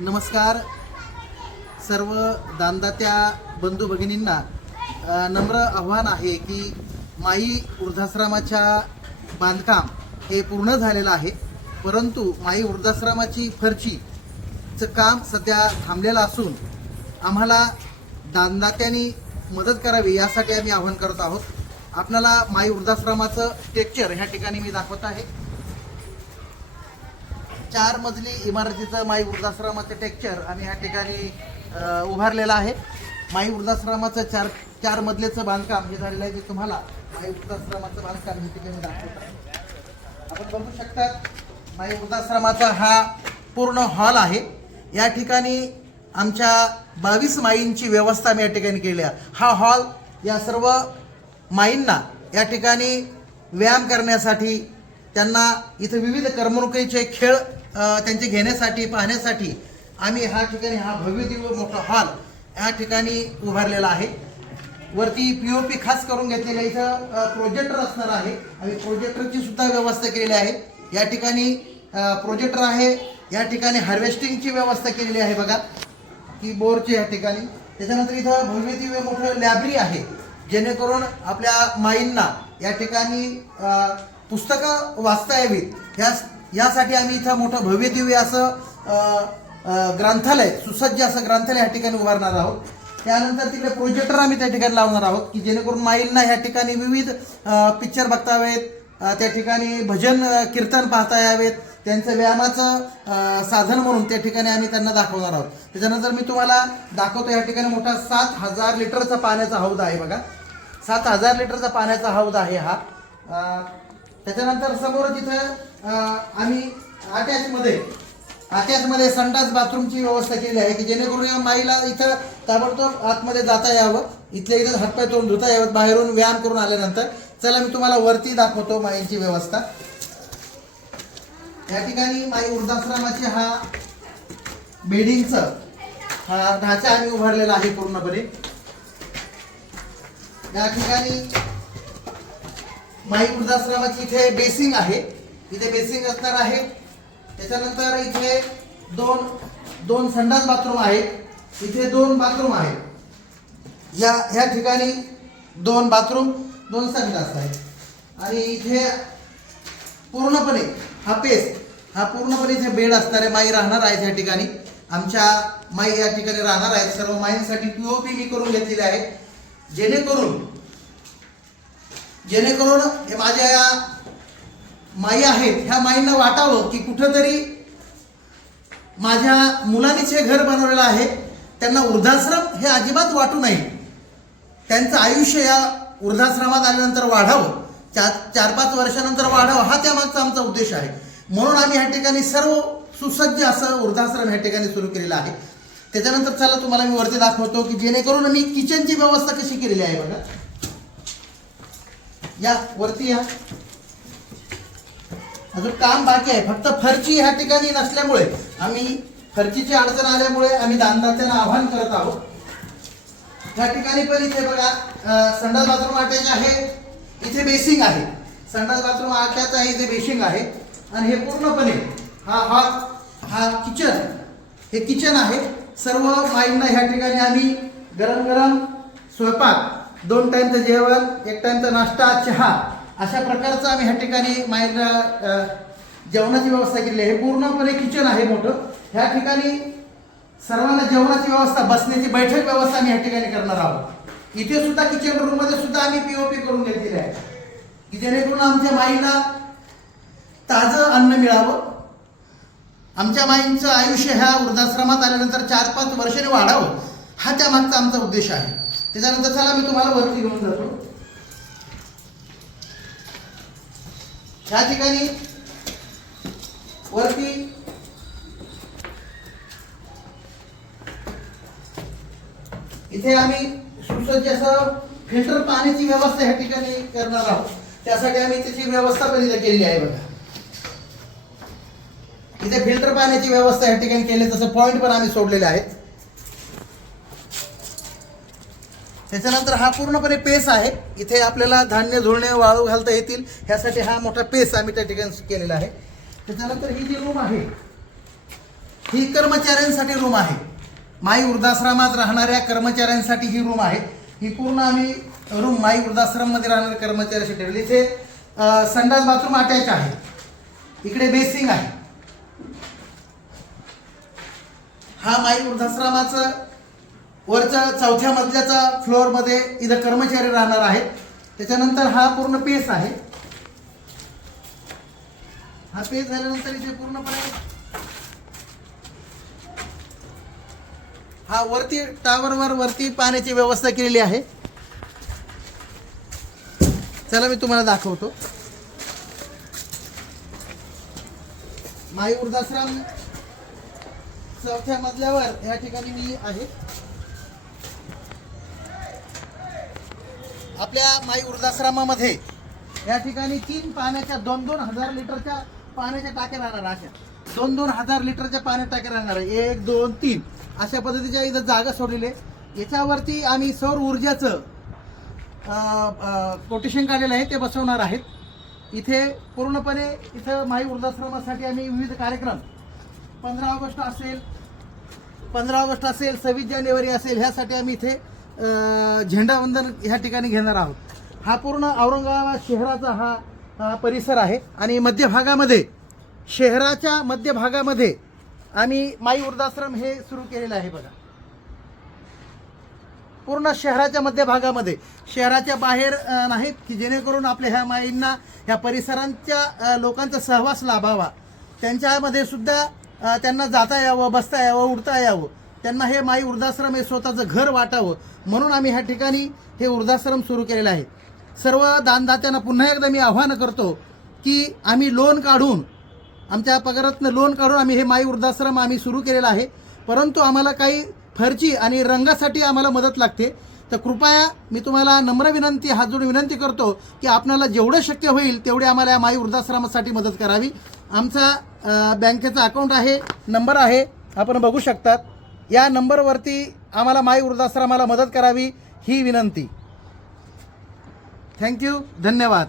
नमस्कार. सर्व दानदात्या बंधू भगिनींना नम्र आव्हान आहे की माई वृद्धाश्रमाच्या बांधकाम हे पूर्ण झालेलं आहे. परंतु माई वृद्धाश्रमाची फरचीचं काम सध्या थांबलेलं असून आम्हाला दानदात्यांनी मदत करावी यासाठी आम्ही आव्हान करत आहोत. आपल्याला माई वृद्धाश्रमाचं टेक्चर ह्या ठिकाणी मी दाखवत आहे. चार मजली इमारतीचं माई वृद्धाश्रमाचं टेक्चर आम्ही ह्या ठिकाणी उभारलेलं आहे. माई वृद्धाश्रमाचं चार चार मजलेचं बांधकाम हे झालेलं आहे जे तुम्हाला. माई वृद्धाश्रमाचं बांधकाम हे ठिकाणी दाखवत आहे. आपण बघू शकता माई वृद्धाश्रमाचा हा पूर्ण हॉल आहे. या ठिकाणी आमच्या बावीस माईंची व्यवस्था मी या ठिकाणी केली आहे. हा हॉल या सर्व माईंना या ठिकाणी व्यायाम करण्यासाठी त्यांना इथं विविध करमणुकीचे खेळ त्यांचे घेण्यासाठी पाहण्यासाठी आम्ही ह्या ठिकाणी हा भव्य दिव्य मोठा हॉल या ठिकाणी उभारलेला आहे. वरती पी ओ पी खास करून घेतलेलं आहे. इथं प्रोजेक्टर असणार आहे. आणि प्रोजेक्टरची सुद्धा व्यवस्था केलेली आहे. या ठिकाणी प्रोजेक्टर आहे. या ठिकाणी हार्वेस्टिंगची व्यवस्था केलेली आहे बघा. की बोरची या ठिकाणी. त्याच्यानंतर इथं भव्य दिव्य मोठं लॅबरी आहे. जेणेकरून आपल्या माईंना या ठिकाणी पुस्तकं वाचता यावीत ह्या यासाठी आम्ही इथं मोठं भव्य दिव्य असं ग्रंथालय सुसज्ज असं ग्रंथालय या ठिकाणी उभारणार आहोत. त्यानंतर तिकडे प्रोजेक्टर आम्ही त्या ठिकाणी लावणार आहोत की जेणेकरून माईंना ह्या ठिकाणी विविध पिक्चर बघतावेत त्या ठिकाणी भजन कीर्तन पाहता यावेत त्यांचं व्यायामाचं साधन म्हणून त्या ठिकाणी आम्ही त्यांना दाखवणार आहोत. त्याच्यानंतर मी तुम्हाला दाखवतो या ठिकाणी मोठा सात हजार लिटरचा पाण्याचा हौद आहे बघा. सात हजार लिटरचा पाण्याचा हौद आहे हा. त्याच्यानंतर समोर तिथं आम्ही अटॅचमध्ये अटॅचमध्ये संडास बाथरूमची व्यवस्था केली आहे की जेणेकरून या माईला इथं ताबडतोब आतमध्ये जाता यावं. इथल्या इथं हातपाय तोंड धुता यावं बाहेरून व्यायाम करून आल्यानंतर चला मी तुम्हाला वरती दाखवतो माईची व्यवस्था. या ठिकाणी माई वृद्धाश्रमाची हा बिल्डिंगचं हा ढाचा आम्ही उभारलेला आहे पूर्णपणे. या ठिकाणी माई वृद्धाश्रमाची इथे बेसिंग आहे. इथे बेसिंग असणार आहे. त्याच्यानंतर इथे दोन दोन संडास बाथरूम आहेत. इथे दोन बाथरूम आहेत. या ह्या ठिकाणी दोन बाथरूम दोन संडास आहेत. आणि इथे पूर्णपणे हा पेस हा पूर्णपणे इथे बेड असणार आहे. माई राहणार आहेत या ठिकाणी. आमच्या माई या ठिकाणी राहणार आहेत. सर्व माईंसाठी पी ओ पी मी करून घेतलेली आहे. जेणेकरून जेणेकरून हे माझ्या या माई आहेत ह्या माईंना वाटावं की कुठंतरी माझ्या मुलांनीच हे घर बनवलेलं आहे. त्यांना वृद्धाश्रम हे अजिबात वाटू नये. त्यांचं आयुष्य या वृद्धाश्रमात आल्यानंतर वाढावं. चार चार पाच वर्षानंतर वाढावं हा त्यामागचा आमचा उद्देश आहे. म्हणून आम्ही ह्या ठिकाणी सर्व सुसज्ज असं वृद्धाश्रम ह्या ठिकाणी सुरू केलेलं आहे. त्याच्यानंतर चला तुम्हाला मी वरती दाखवतो की जेणेकरून मी किचनची व्यवस्था कशी केलेली आहे बघा. या वरती या. अजून काम बाकी आहे. फक्त फरची ह्या ठिकाणी नसल्यामुळे आम्ही फरचीची अडचण आल्यामुळे आम्ही दानदात्यांना आव्हान करत आहोत. या ठिकाणी पण इथे बघा संडास बाथरूम अटॅच आहे. इथे बेसिंग आहे. संडास बाथरूम अटॅच आहे इथे बेसिंग आहे. आणि हे पूर्णपणे हा हा हा किचन हे किचन आहे. सर्व माईंना ह्या ठिकाणी आम्ही गरम गरम स्वयंपाक दोन टाईमचं जेवण एक टाईमचा नाश्ता चहा. अशा प्रकारचं आम्ही ह्या ठिकाणी माईंना जेवणाची व्यवस्था केली आहे. हे पूर्णपणे किचन आहे मोठं. ह्या ठिकाणी सर्वांना जेवणाची व्यवस्था बसण्याची बैठक व्यवस्था आम्ही या ठिकाणी करणार आहोत. इथे सुद्धा किचन रूममध्ये सुद्धा आम्ही पीओपी करून घेतलेली आहे. की जेणेकरून आमच्या माईला ताजं अन्न मिळावं. आमच्या माईंचं आयुष्य ह्या वृद्धाश्रमात आल्यानंतर चार पाच वर्षाने वाढावं. हा त्यामागचा आमचा उद्देश आहे. त्याच्यानंतर चला मी तुम्हाला वरती घेऊन जातो. ह्या ठिकाणी वरती इथे आम्ही सुसज्ज असं फिल्टर पाण्याची व्यवस्था ह्या ठिकाणी करणार आहोत. त्यासाठी आम्ही त्याची व्यवस्था पण इथे केलेली आहे बघा. इथे फिल्टर पाण्याची व्यवस्था या ठिकाणी केली तसं पॉईंट पण आम्ही सोडलेले आहेत. त्याच्यानंतर हा पूर्णपणे पेस आहे. इथे आपल्याला धान्य धुळणे वाळू घालता येतील. ह्यासाठी हा मोठा पेस आम्ही त्या ठिकाणी केलेला आहे. त्याच्यानंतर ही जी रूम आहे ही कर्मचाऱ्यांसाठी रूम आहे. माई वृद्धाश्रमात राहणाऱ्या कर्मचाऱ्यांसाठी ही रूम आहे. ही पूर्ण आम्ही रूम माई वृद्धाश्रममध्ये राहणाऱ्या कर्मचाऱ्यांसाठी ठेवली. इथे संडास बाथरूम अटॅच आहे. इकडे बेसिंग आहे. हा माई वृद्धाश्रमाचं वरच्या चौथ्या मजल्याचा फ्लोअरमध्ये इथं कर्मचारी राहणार आहेत. त्याच्यानंतर हा पूर्ण पेस आहे. हा पेस झाल्यानंतर इथे पूर्णपणे हा वरती टावरवर वरती पाण्याची व्यवस्था केलेली आहे. चला मी तुम्हाला दाखवतो. माई वृद्धाश्रम चौथ्या मजल्यावर या ठिकाणी मी आहे. आपल्या माई वृद्धाश्रमामध्ये या ठिकाणी तीन पाण्याच्या दोन दोन हजार लिटरच्या पाण्याच्या टाक्या राहणार अशा. दोन दोन हजार लिटरच्या पाण्या टाक्या राहणार एक दोन तीन अशा पद्धतीच्या इथं जागा सोडलेली आहे. याच्यावरती आम्ही सौर ऊर्जाचं कोटेशन काढलेलं आहे ते बसवणार आहेत. इथे पूर्णपणे इथं माई वृद्धाश्रमासाठी आम्ही विविध कार्यक्रम. पंधरा ऑगस्ट असेल पंधरा ऑगस्ट असेल सव्वीस जानेवारी असेल ह्यासाठी आम्ही इथे झेंडावंदन ह्या ठिकाणी घेणार आहोत. हा पूर्ण औरंगाबाद शहराचा हा परिसर आहे आणि मध्यभागामध्ये शहराच्या मध्यभागामध्ये आम्ही माई वृद्धाश्रम हे सुरू केलेलं आहे बघा. पूर्ण शहराच्या मध्यभागामध्ये शहराच्या बाहेर नाहीत की जेणेकरून आपल्या ह्या माईंना ह्या परिसरांच्या लोकांचा सहवास लाभावा. त्यांच्यामध्ये सुद्धा त्यांना जाता यावं बसता यावं उडता यावं. त्यांना हे माई वृद्धाश्रम हे स्वतःचं घर वाटावं. म्हणून आम्ही ह्या ठिकाणी हे वृद्धाश्रम सुरू केलेलं आहे. सर्व दानदात्यांना पुन्हा एकदा मी आव्हान करतो की आम्ही लोन काढून आमच्या पगारातनं लोन काढून आम्ही हे माई वृद्धाश्रम आम्ही सुरू केलेला आहे. परंतु आम्हाला काही फरची आणि रंगासाठी आम्हाला मदत लागते. तर कृपया मी तुम्हाला नम्र विनंती हात जोडून विनंती करतो की आपणाला जेवढं शक्य होईल तेवढे आम्हाला या माई वृद्धाश्रमासाठी मदत करावी. आमचा बँकेचा अकाउंट आहे नंबर आहे. आपण बघू शकतात. या नंबरवरती आम्हाला माई वृद्धाश्रमाला मदत करावी ही विनंती. थँक्यू धन्यवाद.